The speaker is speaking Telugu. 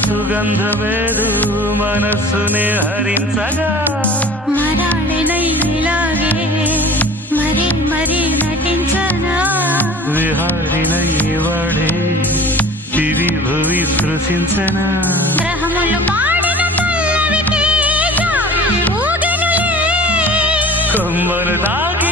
సుగంధమేదు మనస్సునే హరించగా మరాళినైలాగే మరీ మరీ నటించనా విహారినై వాడే దివి భువి స్పృశించనా గ్రహములు పాడిన పల్లవికి జాబిలి ఊగెనులే కొమ్మను తాకి